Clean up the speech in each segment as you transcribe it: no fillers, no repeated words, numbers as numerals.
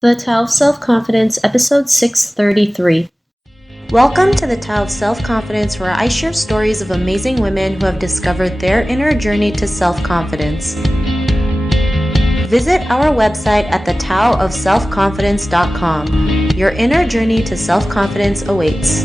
The Tao of Self-Confidence, episode 633. Welcome to the Tao of Self-Confidence, where I share stories of amazing women who have discovered their inner journey to self-confidence. Visit our website at thetaoofselfconfidence.com. Your inner journey to self-confidence awaits.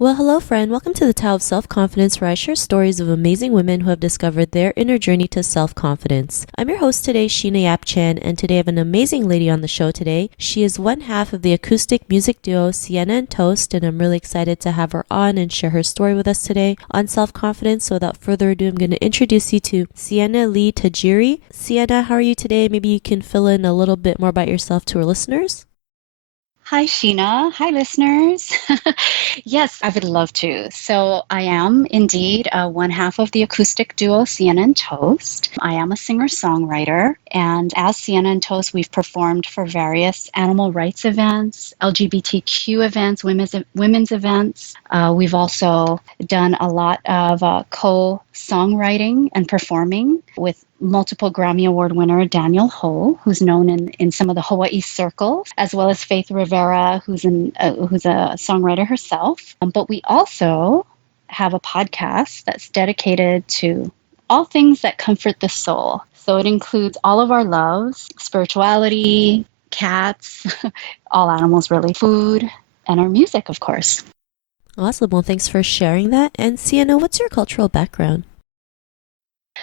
Well, hello friend. Welcome to the Tao of Self-Confidence, where I share stories of amazing women who have discovered their inner journey to self-confidence. I'm your host today, Siena Lee-Tajiri, and today I have an amazing lady on the show today. She is one half of the acoustic music duo Siena Toast, and I'm really excited to have her on and share her story with us today on self-confidence. So without further ado, I'm going to introduce you to Siena Lee-Tajiri. Siena, how are you today? Maybe you can fill in a little bit more about yourself to our listeners. Hi, Sheena. Hi, listeners. Yes, I would love to. So I am indeed one half of the acoustic duo Siena Toast. I am a singer-songwriter, and as Siena Toast, we've performed for various animal rights events, LGBTQ events, women's events. We've also done a lot of co-songwriting and performing with multiple Grammy Award winner Daniel Ho, who's known in some of the Hawaii circles, as well as Faith Rivera, who's a songwriter herself. But we also have a podcast that's dedicated to all things that comfort the soul. So it includes all of our loves, spirituality, cats, all animals really, food, and our music, of course. Awesome. Well, thanks for sharing that. And Siena, what's your cultural background?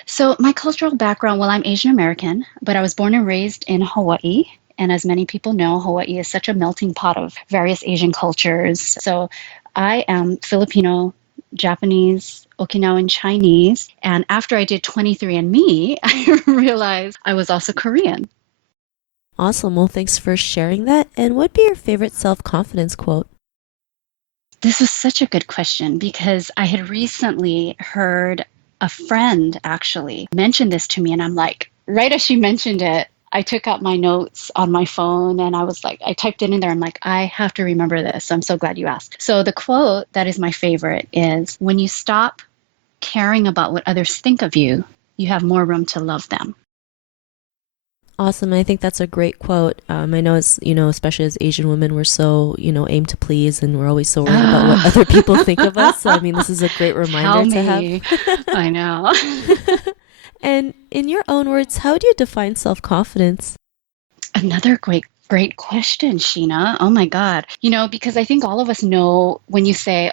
So my cultural background, well, I'm Asian American, but I was born and raised in Hawaii. And as many people know, Hawaii is such a melting pot of various Asian cultures. So I am Filipino, Japanese, Okinawan, Chinese. And after I did 23andMe, I realized I was also Korean. Awesome. Well, thanks for sharing that. And what'd be your favorite self-confidence quote? This is such a good question because I had recently heard a friend actually mentioned this to me, and I'm like, right as she mentioned it, I took out my notes on my phone and I was like, I typed it in there. I'm like, I have to remember this. So I'm so glad you asked. So the quote that is my favorite is, when you stop caring about what others think of you, you have more room to love them. Awesome. I think that's a great quote. I know it's, especially as Asian women, we're so, aim to please, and we're always so worried about what other people think of us. So, this is a great reminder to have. I know. And in your own words, how do you define self-confidence? Another great question, Sheena. Oh my God. Because I think all of us know when you say,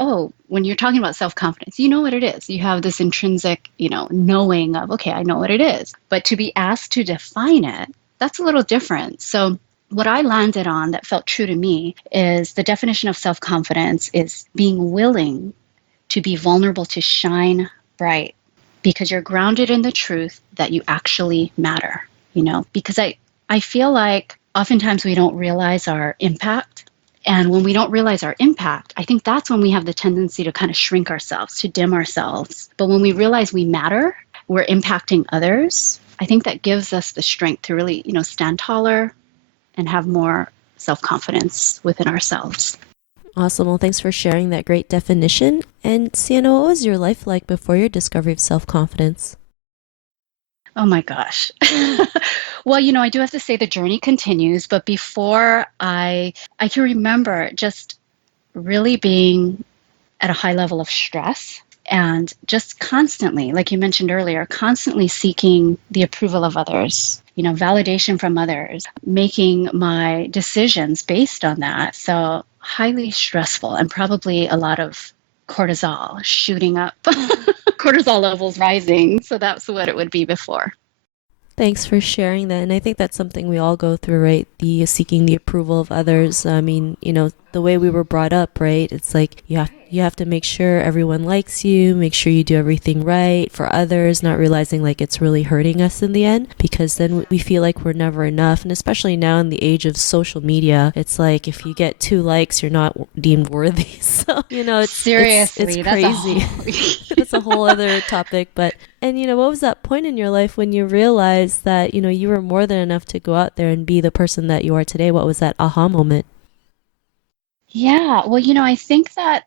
when you're talking about self-confidence, you know what it is. You have this intrinsic, knowing of, okay, I know what it is. But to be asked to define it, that's a little different. So what I landed on that felt true to me is the definition of self-confidence is being willing to be vulnerable to shine bright because you're grounded in the truth that you actually matter, because I feel like oftentimes we don't realize our impact. And when we don't realize our impact, I think that's when we have the tendency to kind of shrink ourselves, to dim ourselves. But when we realize we matter, we're impacting others, I think that gives us the strength to really, stand taller and have more self-confidence within ourselves. Awesome. Well, thanks for sharing that great definition. And Siena, what was your life like before your discovery of self-confidence? Oh my gosh. Well, I do have to say the journey continues, but before I can remember just really being at a high level of stress and just constantly, like you mentioned earlier, constantly seeking the approval of others, validation from others, making my decisions based on that. So highly stressful and probably a lot of cortisol shooting up, cortisol levels rising. So that's what it would be before. Thanks for sharing that. And I think that's something we all go through, right? The seeking the approval of others. The way we were brought up, right? It's like you have to make sure everyone likes you, make sure you do everything right for others, not realizing like it's really hurting us in the end, because then we feel like we're never enough. And especially now in the age of social media, it's like if you get 2 likes, you're not deemed worthy. So, seriously, it's crazy. That's a whole other topic. But, and what was that point in your life when you realized that, you were more than enough to go out there and be the person that you are today? What was that aha moment? Yeah, well, I think that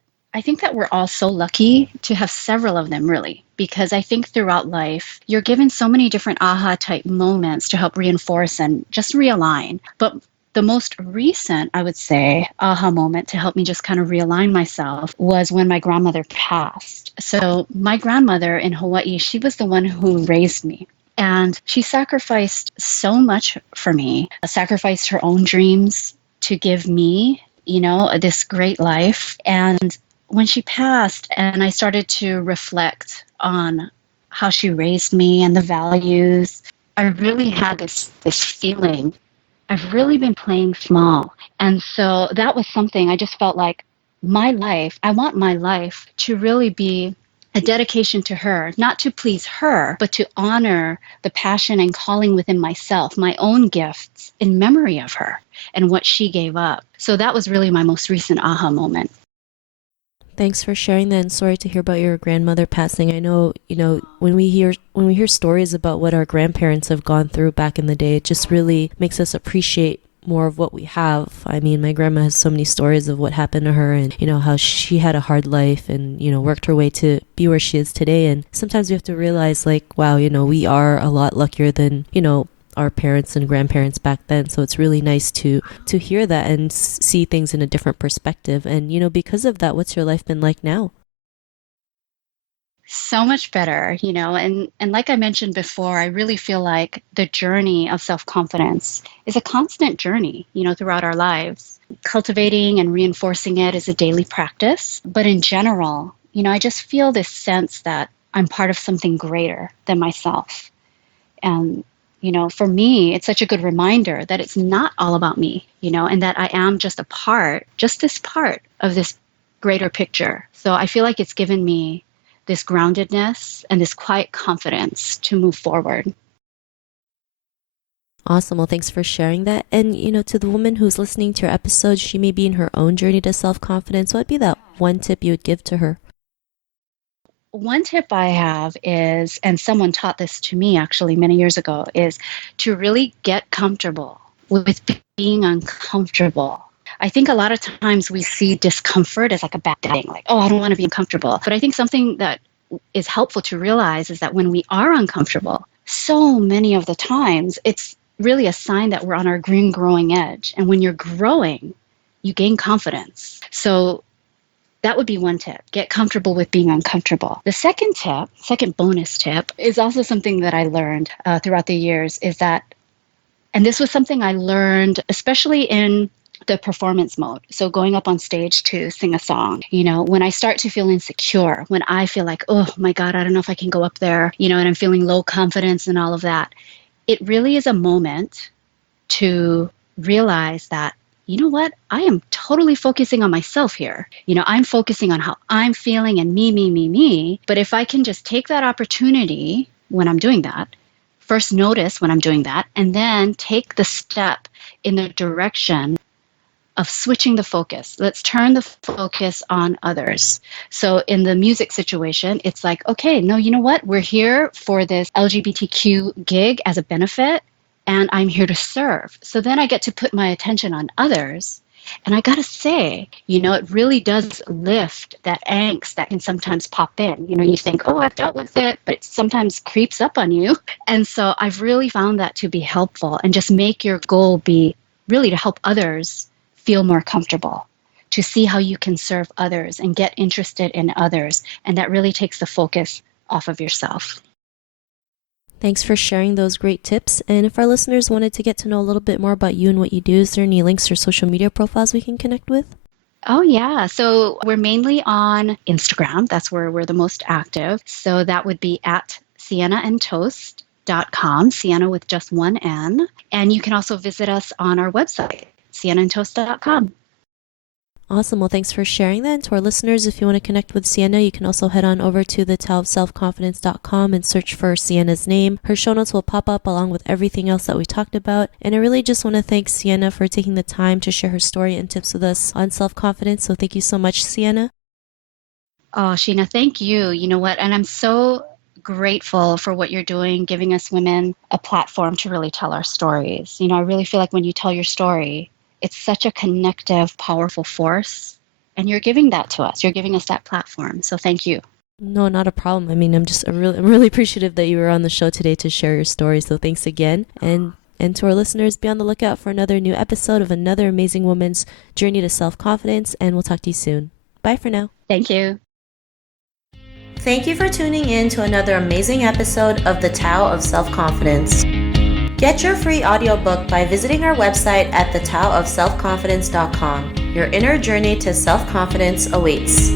we're all so lucky to have several of them, really. because I think throughout life, you're given so many different aha type moments to help reinforce and just realign. But the most recent, I would say, aha moment to help me just kind of realign myself was when my grandmother passed. So, my grandmother in Hawaii, she was the one who raised me. And she sacrificed so much for me, sacrificed her own dreams to give me, this great life. And when she passed, and I started to reflect on how she raised me and the values, I really had this feeling I've really been playing small. And so that was something I just felt like I want my life to really be a dedication to her, not to please her, but to honor the passion and calling within myself, my own gifts in memory of her and what she gave up. So that was really my most recent aha moment. Thanks for sharing that, and sorry to hear about your grandmother passing. I know, when we hear stories about what our grandparents have gone through back in the day, it just really makes us appreciate more of what we have. I mean, my grandma has so many stories of what happened to her and, how she had a hard life and, worked her way to be where she is today. And sometimes we have to realize like, wow, we are a lot luckier than, our parents and grandparents back then. So it's really nice to hear that and see things in a different perspective. And, because of that, what's your life been like now? So much better, and like I mentioned before, I really feel like the journey of self-confidence is a constant journey, throughout our lives. Cultivating and reinforcing it is a daily practice. But in general, I just feel this sense that I'm part of something greater than myself. And for me, it's such a good reminder that it's not all about me, and that I am just this part of this greater picture. So I feel like it's given me this groundedness and this quiet confidence to move forward. Awesome. Well, thanks for sharing that. And, to the woman who's listening to your episode, she may be in her own journey to self-confidence. What would be that one tip you would give to her? One tip I have is, and someone taught this to me actually many years ago, is to really get comfortable with being uncomfortable. I think a lot of times we see discomfort as like a bad thing, like, oh, I don't want to be uncomfortable. But I think something that is helpful to realize is that when we are uncomfortable, so many of the times it's really a sign that we're on our green growing edge. And when you're growing, you gain confidence. So that would be one tip. Get comfortable with being uncomfortable. The second bonus tip, is also something that I learned throughout the years is that, and this was something I learned especially in the performance mode. So going up on stage to sing a song, when I start to feel insecure, when I feel like, oh my God, I don't know if I can go up there, and I'm feeling low confidence and all of that, it really is a moment to realize that, you know what? I am totally focusing on myself here. I'm focusing on how I'm feeling and me. But if I can just take that opportunity when I'm doing that, first notice when I'm doing that, and then take the step in the direction of switching the focus. Let's turn the focus on others. So in the music situation, it's like, okay, no, you know what? We're here for this LGBTQ gig as a benefit, and I'm here to serve. So then I get to put my attention on others. And I got to say, it really does lift that angst that can sometimes pop in. You think, oh, I've dealt with it, but it sometimes creeps up on you. And so I've really found that to be helpful, and just make your goal be really to help others feel more comfortable, to see how you can serve others and get interested in others. And that really takes the focus off of yourself. Thanks for sharing those great tips. And if our listeners wanted to get to know a little bit more about you and what you do, is there any links or social media profiles we can connect with? Oh, yeah. So we're mainly on Instagram. That's where we're the most active. So that would be at sienaandtoast.com, Siena with just one N. And you can also visit us on our website, sienaandtoast.com. Awesome. Well, thanks for sharing that. And to our listeners, if you want to connect with Siena, you can also head on over to thetowofselfconfidence.com and search for Siena's name. Her show notes will pop up along with everything else that we talked about. And I really just want to thank Siena for taking the time to share her story and tips with us on self-confidence. So thank you so much, Siena. Oh, Sheena, thank you. You know what? And I'm so grateful for what you're doing, giving us women a platform to really tell our stories. I really feel like when you tell your story, it's such a connective, powerful force. And you're giving that to us. You're giving us that platform. So thank you. No, not a problem. I mean, I'm really appreciative that you were on the show today to share your story. So thanks again. And to our listeners, be on the lookout for another new episode of another amazing woman's journey to self-confidence. And we'll talk to you soon. Bye for now. Thank you. Thank you for tuning in to another amazing episode of The Tao of Self-Confidence. Get your free audiobook by visiting our website at thetaoofselfconfidence.com. Your inner journey to self-confidence awaits.